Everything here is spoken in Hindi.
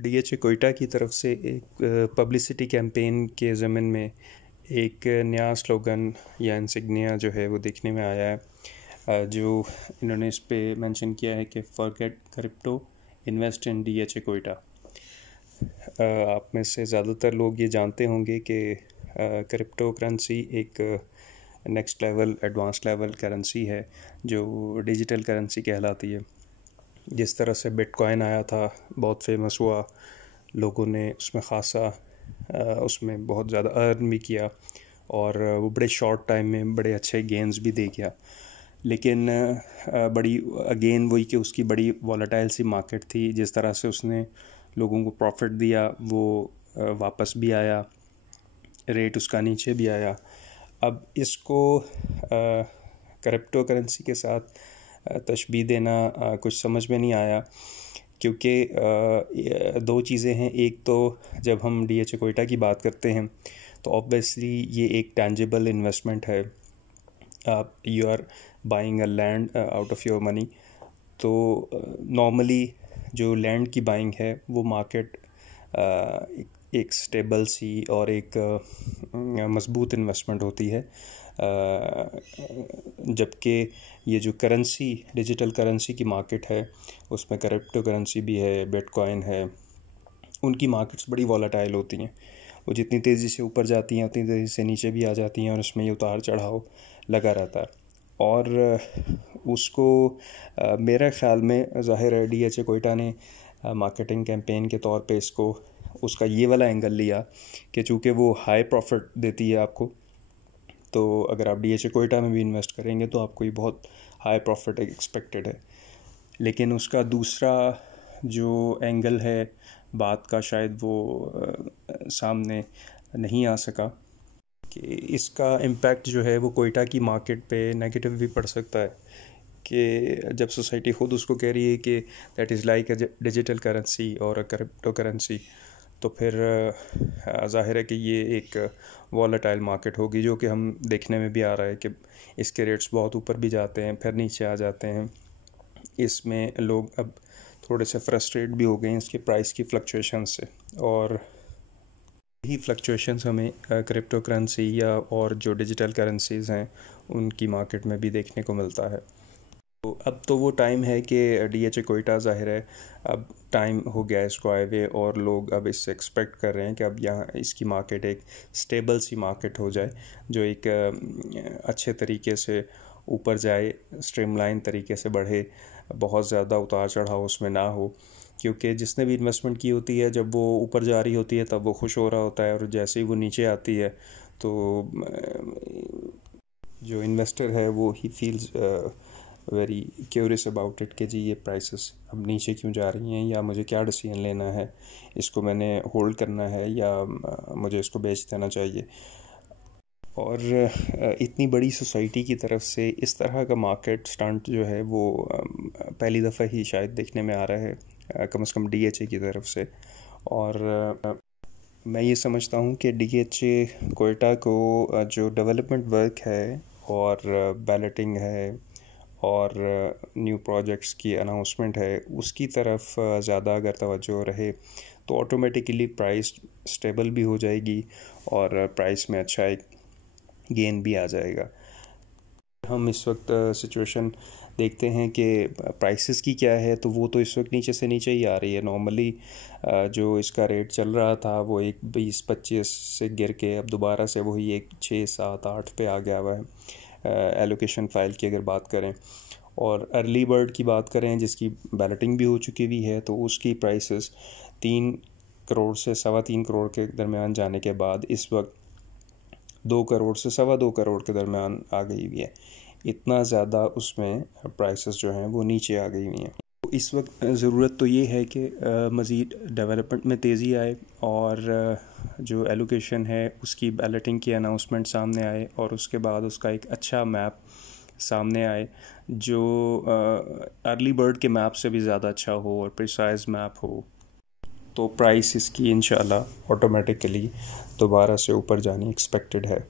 डीएचए कोयटा की तरफ से एक पब्लिसिटी कैंपेन के ज़मन में एक नया स्लोगन या इंसिग्निया जो है वो देखने में आया है, जो इन्होंने इस पे मेंशन किया है कि forget crypto, invest in DHA Quetta. आप में से ज़्यादातर लोग ये जानते होंगे कि क्रिप्टो करेंसी एक next level advance level currency है जो डिजिटल करेंसी कहलाती है। जिस तरह से बिटकॉइन आया था, बहुत फेमस हुआ, लोगों ने उसमें ख़ासा उसमें बहुत ज़्यादा अर्न भी किया और वो बड़े शॉर्ट टाइम में बड़े अच्छे गेंस भी दे गया। लेकिन बड़ी अगेन वही कि उसकी बड़ी वॉलेटाइल सी मार्केट थी। जिस तरह से उसने लोगों को प्रॉफिट दिया वो वापस भी आया, रेट उसका नीचे भी आया। अब इसको क्रिप्टो करेंसी के साथ तशबीह देना कुछ समझ में नहीं आया, क्योंकि दो चीज़ें हैं। एक तो जब हम डीएचए कोयटा की बात करते हैं तो ऑब्वियसली ये एक टेंजिबल इन्वेस्टमेंट है। आप you are buying a land out of your money. तो नॉर्मली जो लैंड की बाइंग है वो मार्केट एक स्टेबल सी और एक मजबूत इन्वेस्टमेंट होती है, जबकि ये जो करेंसी डिजिटल करेंसी की मार्केट है उसमें क्रिप्टो करेंसी भी है, बिटकॉइन है, उनकी मार्केट्स बड़ी वॉलेटाइल होती हैं। वो जितनी तेज़ी से ऊपर जाती हैं उतनी तेज़ी से नीचे भी आ जाती हैं और उसमें ये उतार चढ़ाव लगा रहता है। और उसको मेरे ख़्याल में ज़ाहिर है डीएचए कोयटा ने मार्केटिंग कैंपेन के तौर पे इसको उसका ये वाला एंगल लिया कि चूँकि वो हाई प्रॉफिट देती है आपको, तो अगर आप डीएचए कोयटा में भी इन्वेस्ट करेंगे तो आपको ये बहुत हाई प्रॉफिट एक्सपेक्टेड है। लेकिन उसका दूसरा जो एंगल है बात का शायद वो सामने नहीं आ सका कि इसका इम्पैक्ट जो है वो कोयटा की मार्केट पे नेगेटिव भी पड़ सकता है। कि जब सोसाइटी ख़ुद उसको कह रही है कि that is like a digital currency और अ क्रिप्टो करेंसी, तो फिर ज़ाहिर है कि ये एक वॉलेटाइल मार्केट होगी, जो कि हम देखने में भी आ रहा है कि इसके रेट्स बहुत ऊपर भी जाते हैं फिर नीचे आ जाते हैं। इसमें लोग अब थोड़े से फ्रस्ट्रेट भी हो गए हैं इसके प्राइस की फ्लक्चुएशन से, और यही फ्लक्चुएशंस हमें क्रिप्टो करेंसी या और जो डिजिटल करेंसीज़ हैं उनकी मार्केट में भी देखने को मिलता है। तो अब तो वो टाइम है कि डीएचए कोयटा ज़ाहिर है अब टाइम हो गया इसको आए हुए, और लोग अब इससे एक्सपेक्ट कर रहे हैं कि अब यहाँ इसकी मार्केट एक स्टेबल सी मार्केट हो जाए जो एक अच्छे तरीके से ऊपर जाए, स्ट्रीमलाइन तरीके से बढ़े, बहुत ज़्यादा उतार चढ़ाव उसमें ना हो। क्योंकि जिसने भी इन्वेस्टमेंट की होती है जब वो ऊपर जा रही होती है तब वो खुश हो रहा होता है, और जैसे ही वो नीचे आती है तो जो इन्वेस्टर है वो he feels very curious about it कि जी ये प्राइसेस अब नीचे क्यों जा रही हैं, या मुझे क्या डिसीजन लेना है, इसको मैंने होल्ड करना है या मुझे इसको बेच देना चाहिए। और इतनी बड़ी सोसाइटी की तरफ से इस तरह का मार्केट स्टंट जो है वो पहली दफ़ा ही शायद देखने में आ रहा है, कम से कम डीएचए की तरफ से। और मैं ये समझता हूँ कि डीएचए कोयटा को जो डेवलपमेंट वर्क है और बैलेटिंग है और न्यू प्रोजेक्ट्स की अनाउंसमेंट है उसकी तरफ ज़्यादा अगर तवज्जो रहे तो ऑटोमेटिकली प्राइस स्टेबल भी हो जाएगी और प्राइस में अच्छा एक गेन भी आ जाएगा। हम इस वक्त सिचुएशन देखते हैं कि प्राइसेस की क्या है, तो वो तो इस वक्त नीचे से नीचे ही आ रही है। नॉर्मली जो इसका रेट चल रहा था वो एक 20-25 से गिर के अब दोबारा से वही एक 6-7-8 पे आ गया हुआ है। एलोकेशन फ़ाइल की अगर बात करें और अर्ली बर्ड की बात करें जिसकी बैलेटिंग भी हो चुकी हुई है, तो उसकी प्राइसेस 3 करोड़ से 3.25 करोड़ के दरमियान जाने के बाद इस वक्त 2 करोड़ से 2.25 करोड़ के दरमियान आ गई हुई है। इतना ज़्यादा उसमें प्राइसेस जो हैं वो नीचे आ गई हुई हैं। तो इस वक्त ज़रूरत तो ये है कि मज़ीद डेवलपमेंट में तेज़ी आए और जो एलोकेशन है उसकी बैलेटिंग की अनाउंसमेंट सामने आए और उसके बाद उसका एक अच्छा मैप सामने आए जो अर्ली बर्ड के मैप से भी ज़्यादा अच्छा हो और प्रिसाइज मैप हो, तो प्राइस इसकी इंशाल्लाह ऑटोमेटिकली दोबारा से ऊपर जानी एक्सपेक्टेड है।